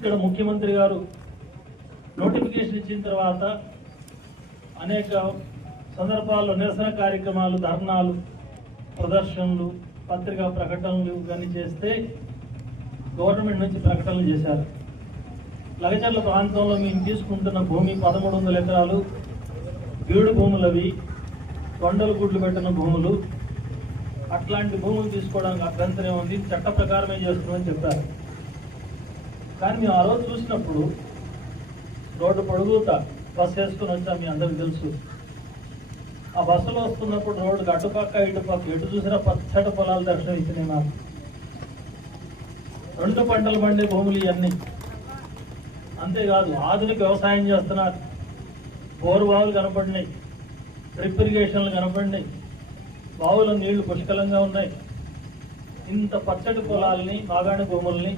ఇక్కడ ముఖ్యమంత్రి గారు నోటిఫికేషన్ ఇచ్చిన తర్వాత అనేక సందర్భాల్లో నిరసన కార్యక్రమాలు ధర్నాలు ప్రదర్శనలు పత్రికా ప్రకటనలు ఇవన్నీ చేస్తే గవర్నమెంట్ నుంచి ప్రకటనలు చేశారు. లగచర్ల ప్రాంతంలో మేము తీసుకుంటున్న భూమి పదమూడు వందల ఎకరాలు బీడు భూములు అవి కొండలు గుడ్లు పెట్టిన భూములు. అట్లాంటి భూములు తీసుకోవడానికి అభ్యంతరం ఉంది. చట్ట ప్రకారమే చేస్తున్నామని చెప్పారు. కానీ మేము ఆ రోజు చూసినప్పుడు రోడ్డు పొడుగుతా బస్సు వేసుకుని వచ్చాం మీ అందరికి తెలుసు. ఆ బస్సులో వస్తున్నప్పుడు రోడ్డు అటుపక్క ఇటుపక్క ఎటు చూసినా పచ్చటి పొలాలు దర్శనం ఇచ్చినాయి నాకు రెండు పంటలు పండే భూములు ఇవన్నీ. అంతేకాదు ఆధునిక వ్యవసాయం చేస్తున్నారు బోరు బావులు కనపడినాయి. డ్రిప్ ఇరిగేషన్లు కనపడినాయి. బావుల నీళ్ళు పుష్కలంగా ఉన్నాయి. ఇంత పచ్చటి పొలాల్ని బాగాని భూముల్ని